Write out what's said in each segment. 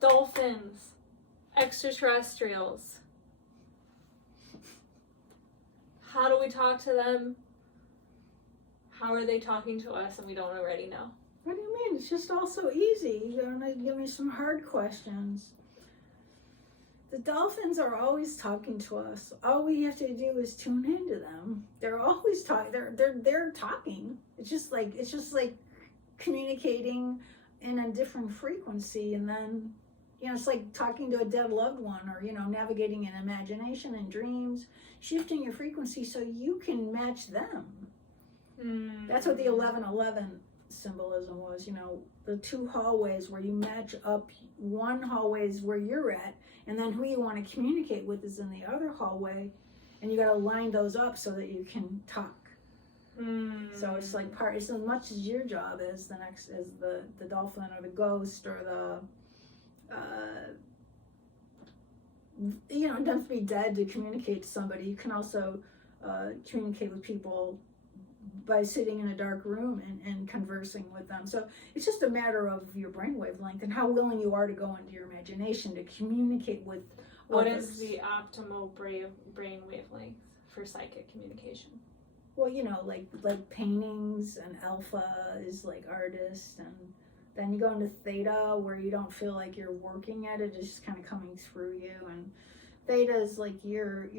Dolphins, extraterrestrials. How do we talk to them? How are they talking to us and we don't already know? What do you mean? It's just all so easy. You don't need to give me some hard questions. The dolphins are always talking to us. All we have to do is tune into them. They're always talking. They're talking. It's just like communicating in a different frequency, and then it's like talking to a dead loved one, or navigating in imagination and dreams, shifting your frequency so you can match them. That's what the 1111 symbolism was. The two hallways where you match up. One hallway is where you're at, and then who you want to communicate with is in the other hallway, and you got to line those up so that you can talk. So it's like it's as much as your job as the dolphin or the ghost or it doesn't have to be dead to communicate to somebody. You can also communicate with people by sitting in a dark room and conversing with them. So it's just a matter of your brainwave length and how willing you are to go into your imagination to communicate with What others. is the optimal brain wavelength for psychic communication? Well, like paintings, and alpha is like artist, and then you go into theta where you don't feel like you're working at it, it's just kind of coming through you, and theta is like you're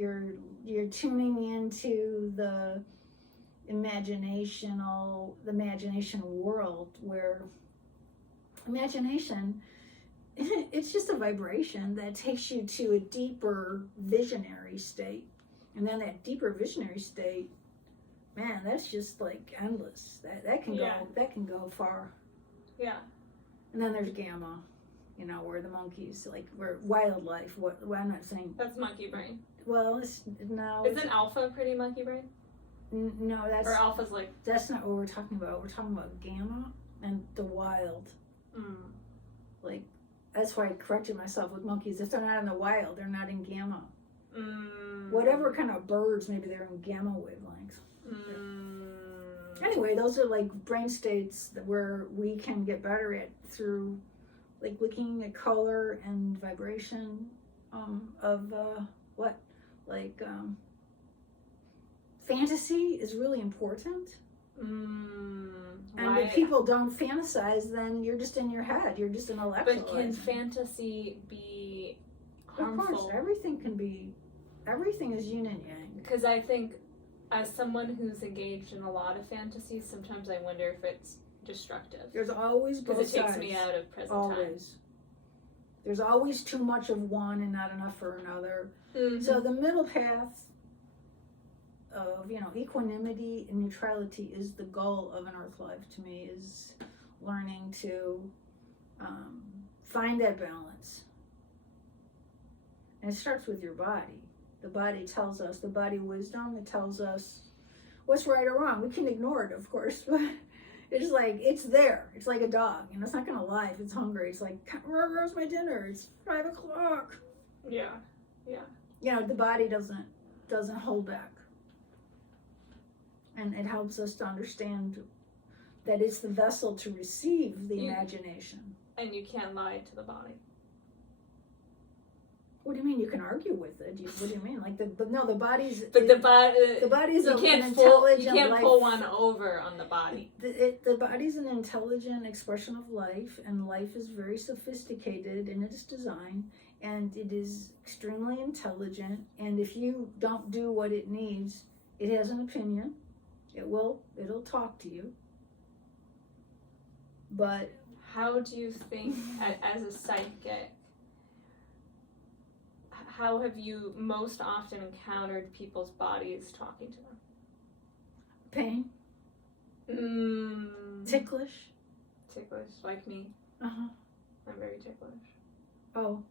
tuning into the imagination world, where imagination, it's just a vibration that takes you to a deeper visionary state, and then that deeper visionary state, man, that's just like endless. That can go far. Yeah. And then there's gamma, where the monkeys, where wildlife. I'm not saying that's monkey brain. Well, Isn't alpha pretty monkey brain? No, or alpha's like. That's not what we're talking about. We're talking about gamma and the wild. Like, that's why I corrected myself with monkeys. If they're not in the wild, they're not in gamma. Whatever kind of birds, maybe they're in gamma wavelengths. Anyway, those are like brain states where we can get better at through like looking at color and vibration of fantasy is really important. And if people don't fantasize, then you're just in your head. You're just intellectual. But can fantasy be harmful? Of course, everything is yin and yang. Because I think, as someone who's engaged in a lot of fantasies, sometimes I wonder if it's destructive. There's always both sides. Because it takes me out of present time. There's always too much of one and not enough for another. So the middle path of equanimity and neutrality is the goal of an earth life to me, is learning to find that balance. And it starts with your body. The body tells us, the body wisdom, it tells us what's right or wrong. We can ignore it, of course, but it's like, it's there. It's like a dog, it's not gonna lie if it's hungry. It's like, where's my dinner? It's 5 o'clock. Yeah. The body doesn't hold back. And it helps us to understand that it's the vessel to receive the imagination. And you can't lie to the body. What do you mean? You can argue with it. What do you mean? The body's. But the body's you an intelligent. You can't pull one over on the body. The body's an intelligent expression of life, and life is very sophisticated in its design, and it is extremely intelligent. And if you don't do what it needs, it has an opinion. It'll talk to you. But how do you think, as a psychic, how have you most often encountered people's bodies talking to them? Pain. Ticklish. Ticklish, like me. I'm very ticklish. Oh.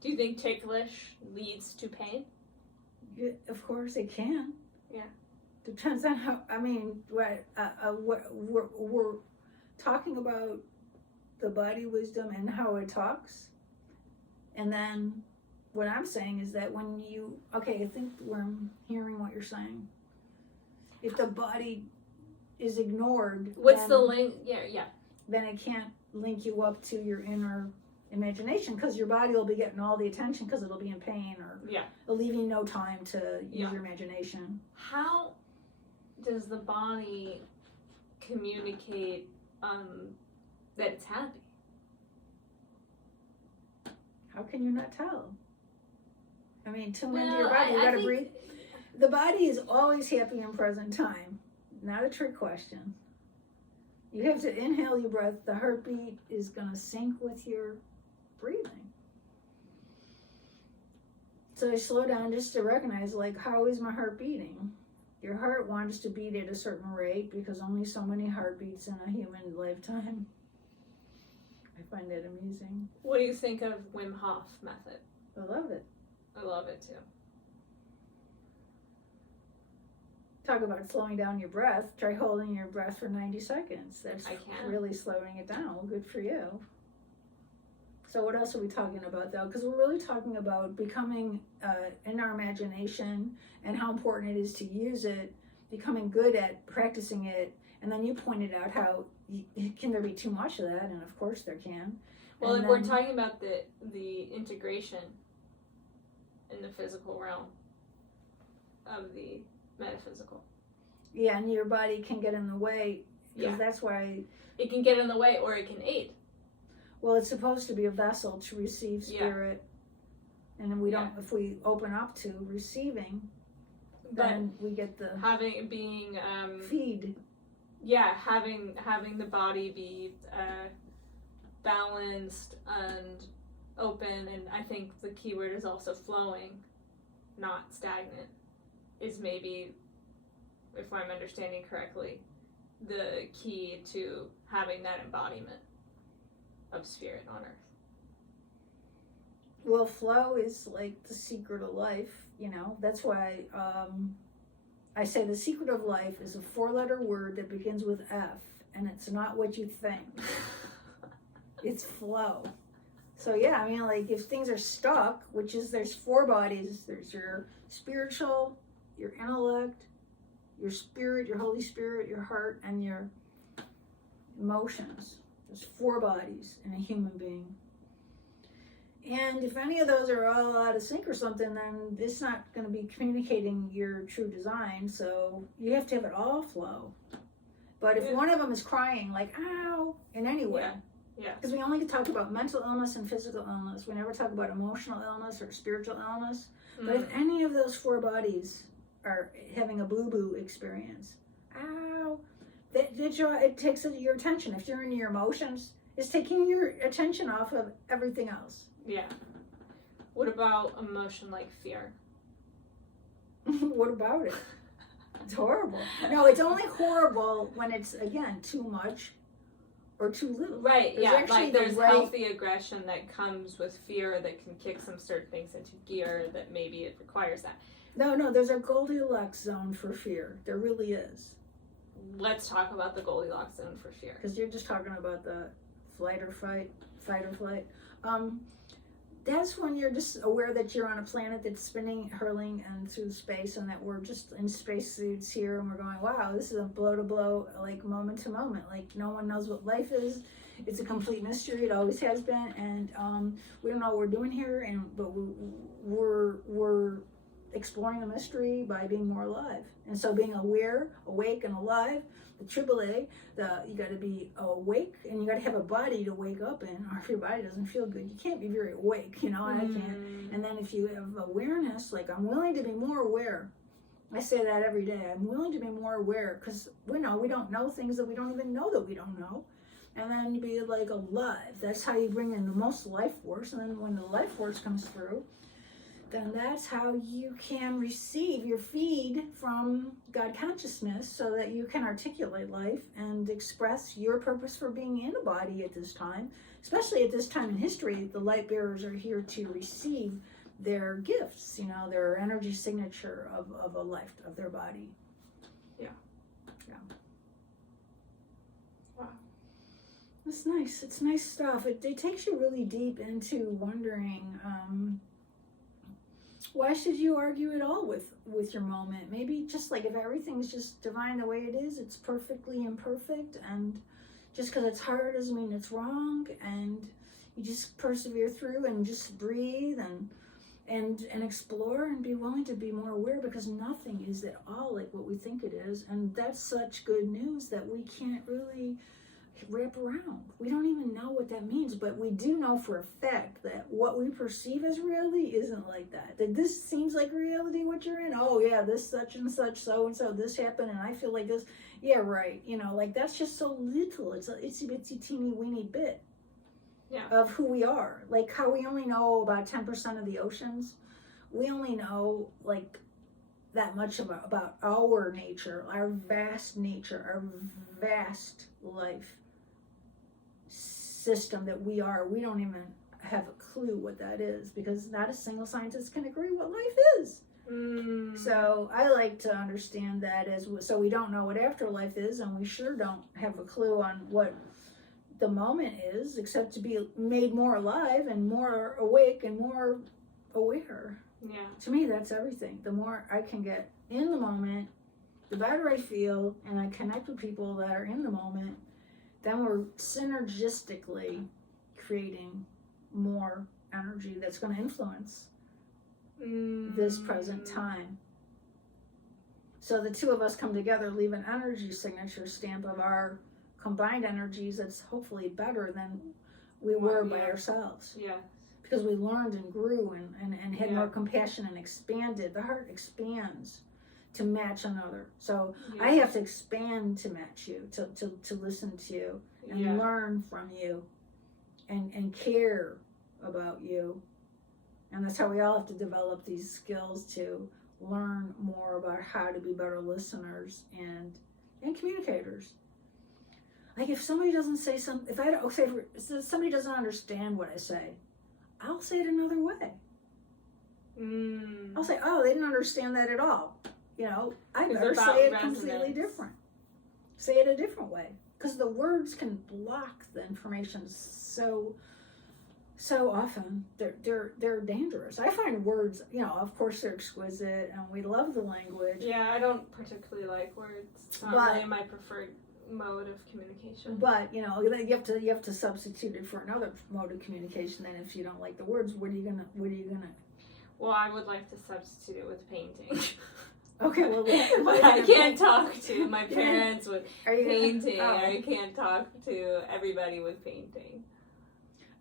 Do you think ticklish leads to pain? Yeah, of course it can. Yeah. Depends on how. We're talking about the body wisdom and how it talks, and then what I'm saying is that when you, I think I'm hearing what you're saying. If the body is ignored, what's the link? Yeah. Then it can't link you up to your inner imagination, because your body will be getting all the attention because it'll be in pain, or it'll leave you no time to use your imagination. How does the body communicate that it's happy? How can you not tell? I mean, tune into your body. You gotta breathe. The body is always happy in present time. Not a trick question. You have to inhale your breath. The heartbeat is gonna sync with your breathing. So I slow down just to recognize, like, how is my heart beating? Your heart wants to beat at a certain rate because only so many heartbeats in a human lifetime. I find that amusing. What do you think of Wim Hof method? I love it. I love it too. Talk about slowing down your breath. Try holding your breath for 90 seconds. That's really slowing it down. Well, good for you. So what else are we talking about, though? Because we're really talking about becoming in our imagination and how important it is to use it, becoming good at practicing it. And then you pointed out how can there be too much of that? And of course there can. Well, and we're talking about the integration in the physical realm of the metaphysical. Yeah, and your body can get in the way, because that's why... It can get in the way, or it can aid. Well, it's supposed to be a vessel to receive spirit. And then we don't, if we open up to receiving, then we get the... feed. Yeah, having the body be balanced and open, and I think the key word is also flowing, not stagnant, is maybe, if I'm understanding correctly, the key to having that embodiment of spirit on earth. Well, flow is like the secret of life, you know. That's why I say the secret of life is a 4-letter word that begins with F, and it's not what you think. It's flow. So yeah, I mean, like, if things are stuck, which is, there's 4 bodies. There's your spiritual, your intellect, your spirit, your Holy Spirit, your heart, and your emotions. There's 4 bodies in a human being. And if any of those are all out of sync or something, then it's not going to be communicating your true design. So you have to have it all flow. But if one of them is crying, like, ow, in any way, because we only talk about mental illness and physical illness. We never talk about emotional illness or spiritual illness. But if any of those 4 bodies are having a boo-boo experience, ow, it takes your attention. If you're in your emotions, it's taking your attention off of everything else. Yeah. What about emotion like fear? What about it? It's horrible. No, it's only horrible when it's, again, too much or too little. Right, there's healthy aggression that comes with fear that can kick some certain things into gear that maybe it requires that. No, there's a Goldilocks zone for fear. There really is. Let's talk about the Goldilocks zone for fear. Because you're just talking about the fight or flight. That's when you're just aware that you're on a planet that's spinning, hurling, and through space, and that we're just in spacesuits here, and we're going, wow, this is a blow-to-blow, like, moment to moment. Like, no one knows what life is. It's a complete mystery. It always has been, and we don't know what we're doing here, but we're exploring the mystery by being more alive. And so being aware, awake, and alive, the AAA, you got to be awake, and you got to have a body to wake up in, or if your body doesn't feel good, you can't be very awake, you know, and I can't. And then if you have awareness, like, I'm willing to be more aware. I say that every day. I'm willing to be more aware, because we don't know things that we don't even know that we don't know. And then you be, like, alive. That's how you bring in the most life force, and then when the life force comes through, then that's how you can receive your feed from God consciousness, so that you can articulate life and express your purpose for being in a body at this time. Especially at this time in history, the light bearers are here to receive their gifts, you know, their energy signature of a life, of their body. Yeah. Wow. It's nice. It's nice stuff. It takes you really deep into wondering, why should you argue at all with your moment? Maybe just like, if everything's just divine the way it is, it's perfectly imperfect, and just because it's hard doesn't mean it's wrong. And You just persevere through and just breathe and explore and be willing to be more aware, because nothing is at all like what we think it is. And that's such good news that we can't really wrap around. We don't even know what that means, but we do know for a fact that what we perceive as reality isn't like that. That this seems like reality, what you're in. Oh yeah, this such and such, so and so, this happened, and I feel like this. Yeah, right. You know, like that's just so little. It's a itsy bitsy teeny weeny bit of who we are. Like how we only know about 10% of the oceans. We only know like that much about our nature, our vast nature, our vast life system that we are. We don't even have a clue what that is, because not a single scientist can agree what life is. So I like to understand that so we don't know what afterlife is, and we sure don't have a clue on what the moment is, except to be made more alive and more awake and more aware. Yeah. To me, that's everything. The more I can get in the moment, the better I feel, and I connect with people that are in the moment, then we're synergistically creating more energy that's going to influence this present time. So the two of us come together, leave an energy signature stamp of our combined energies that's hopefully better than we were by ourselves. Yeah. Because we learned and grew and had more compassion and expanded. The heart expands to match another. So I have to expand to match you, to listen to you and learn from you and care about you. And that's how we all have to develop these skills to learn more about how to be better listeners and communicators. Like if somebody doesn't say something, if somebody doesn't understand what I say, I'll say it another way. I'll say, oh, they didn't understand that at all. You know, I better say it completely different. Say it a different way. Because the words can block the information so often. They're dangerous. I find words, you know, of course they're exquisite and we love the language. Yeah, I don't particularly like words. It's not really my preferred mode of communication. But, you know, you have to substitute it for another mode of communication. And if you don't like the words, what are you gonna Well, I would like to substitute it with painting. Okay, well, but I can't talk to my parents with painting. I can't talk to everybody with painting.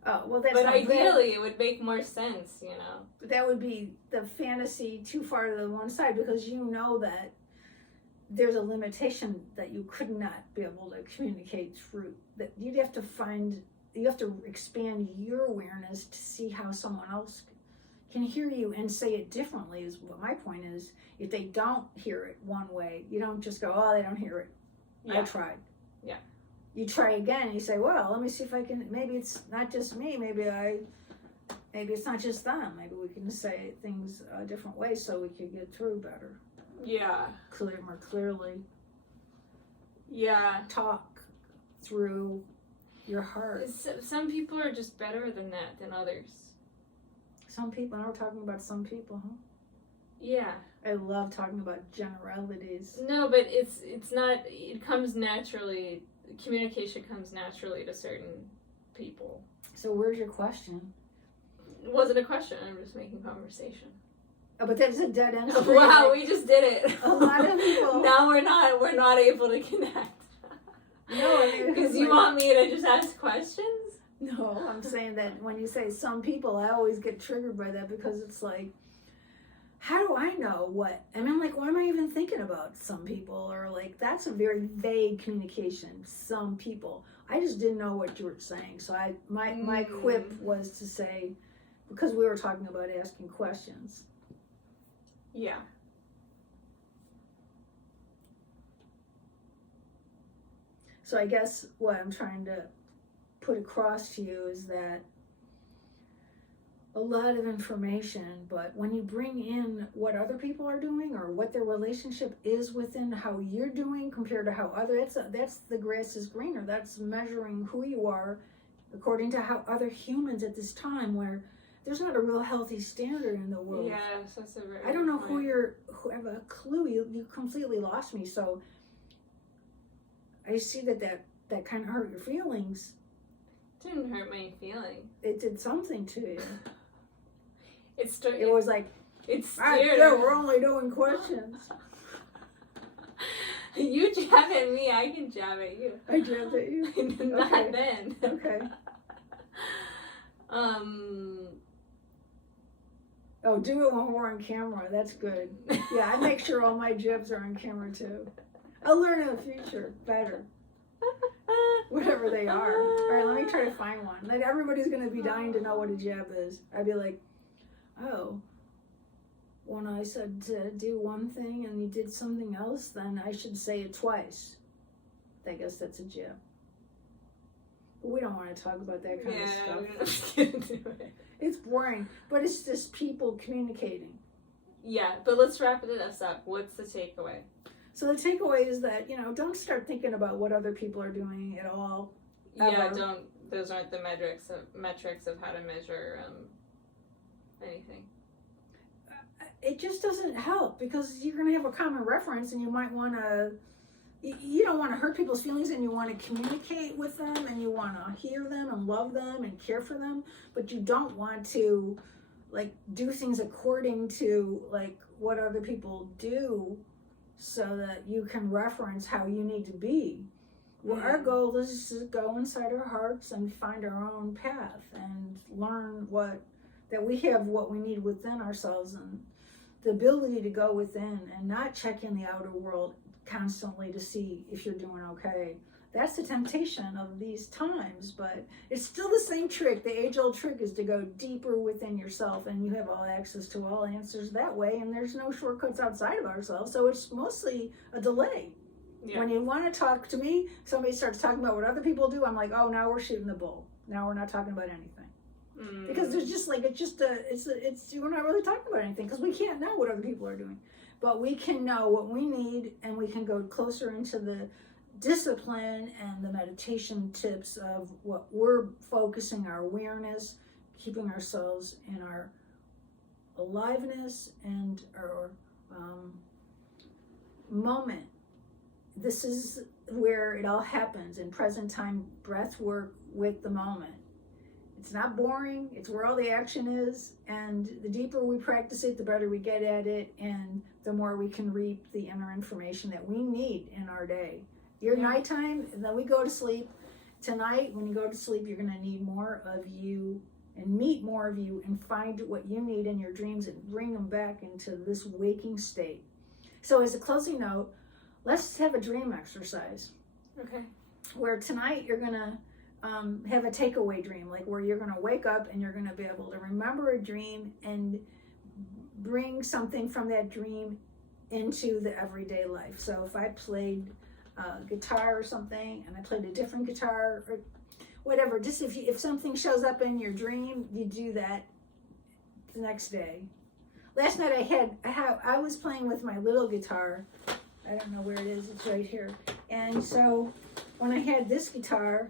Oh, well, that's but ideally, it would make more sense, you know. That would be the fantasy too far to the one side, because you know that there's a limitation that you could not be able to communicate through. That you have to expand your awareness to see how someone else can hear you and say it differently, is what my point is. If they don't hear it one way, you don't just go, oh, they don't hear it. Yeah. I tried. Yeah. You try again and you say, well, let me see if I can, maybe it's not just me, maybe it's not just them. Maybe we can say things a different way so we can get through better. Yeah. More clearly. Yeah. Talk through your heart. Some people are just better than others. Some people, and we're talking about some people, huh? Yeah. I love talking about generalities. No, but it's not, it comes naturally, communication comes naturally to certain people. So where's your question? It wasn't a question, I'm just making conversation. Oh, but that's a dead end. Wow, we just did it. A lot of people. Now we're not able to connect. No, because you want me to just ask questions? No, I'm saying that when you say some people, I always get triggered by that, because it's like, how do I know what? I mean, like, why am I even thinking about some people? Or like, that's a very vague communication. Some people. I just didn't know what you were saying. So my quip was to say, because we were talking about asking questions. Yeah. So I guess what I'm trying to put across to you is that a lot of information, but when you bring in what other people are doing or what their relationship is within how you're doing compared to how that's the grass is greener. That's measuring who you are according to how other humans at this time, where there's not a real healthy standard in the world. Yes, that's a very I don't know point. who have a clue. You completely lost me. So I see that kind of hurt your feelings. Didn't hurt my feeling. It did something to you. It was like, it's we're only doing questions. You jab at me, I can jab at you. I jabbed at you? Not Okay. then. Okay. Oh, do it when we're on camera. That's good. Yeah, I make sure all my jabs are on camera too. I'll learn in the future better. Whatever they are. All right, let me try to find one. Like, everybody's going to be dying to know what a jab is. I'd be like, oh, when I said to do one thing and you did something else, then I should say it twice. I guess that's a jab. But we don't want to talk about that kind of stuff. Yeah, we're not going to do it. It's boring, but it's just people communicating. Yeah, but let's wrap it up. What's the takeaway? So the takeaway is that, don't start thinking about what other people are doing at all. Yeah, those aren't the metrics of how to measure anything. It just doesn't help because you're going to have a common reference and you might want to, you don't want to hurt people's feelings and you want to communicate with them and you want to hear them and love them and care for them, but you don't want to do things according to what other people do so that you can reference how you need to be. Well, our goal is to go inside our hearts and find our own path and learn that we have what we need within ourselves and the ability to go within and not check in the outer world constantly to see if you're doing okay. That's the temptation of these times, but it's still the same trick. The age-old trick is to go deeper within yourself, and you have all access to all answers that way, and there's no shortcuts outside of ourselves, so it's mostly a delay. Yeah. When you want to talk to me, somebody starts talking about what other people do, I'm like, oh, now we're shooting the bull. Now we're not talking about anything. Because there's just we're not really talking about anything because we can't know what other people are doing. But we can know what we need and we can go closer into the discipline and the meditation tips of what we're focusing our awareness, keeping ourselves in our aliveness and our moment. This is where it all happens in present time breath work with the moment. It's not boring, it's where all the action is, and the deeper we practice it, the better we get at it, and the more we can reap the inner information that we need in our day. Your nighttime, and then we go to sleep. Tonight, when you go to sleep, you're going to need more of you and meet more of you and find what you need in your dreams and bring them back into this waking state. So as a closing note, let's have a dream exercise. Okay. Where tonight you're going to have a takeaway dream, where you're going to wake up and you're going to be able to remember a dream and bring something from that dream into the everyday life. So if I played guitar or something and I played a different guitar or whatever, just if something shows up in your dream, you do that the next day. Last night I was playing with my little guitar. I don't know where it is, it's right here. And so when I had this guitar,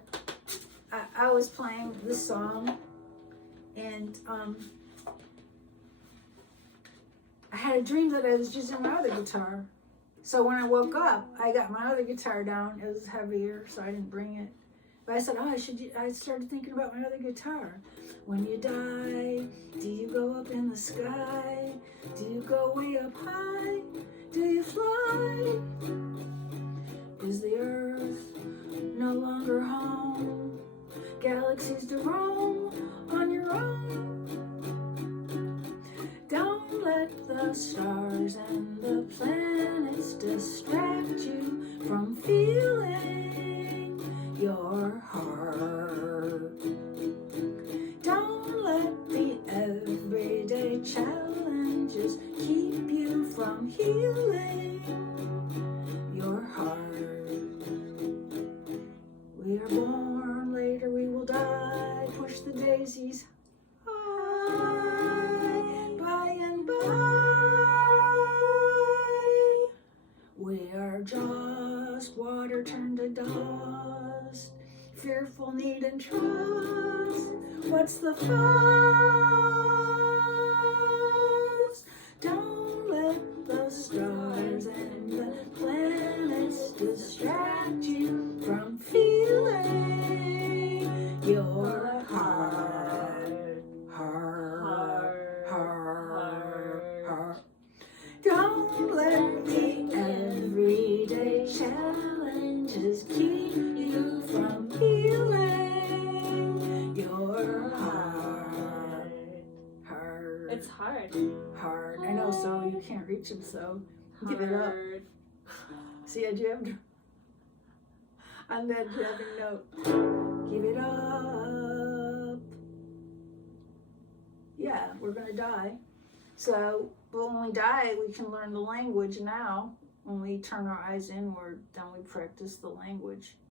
I was playing this song, and I had a dream that I was using my other guitar. So when I woke up, I got my other guitar down. It was heavier, so I didn't bring it. But I said, I started thinking about my other guitar. When you die, do you go up in the sky? Do you go way up high? Do you fly? Is the earth no longer home? Galaxies to roam on your own. Don't let the stars and the planets distract you from feeling your heart. Don't let the everyday challenges keep you from healing your heart. We are born, later we will die. Push the daisies high, by and by. We are just water turned to dust. Fearful need and trust. What's the fuss? Don't let the stars and the planets distract you from feeling your preaching, so give it up. Hard. See, I jammed on that jamming note. Give it up. Yeah, we're gonna die. So, but when we die, we can learn the language now. When we turn our eyes inward, then we practice the language.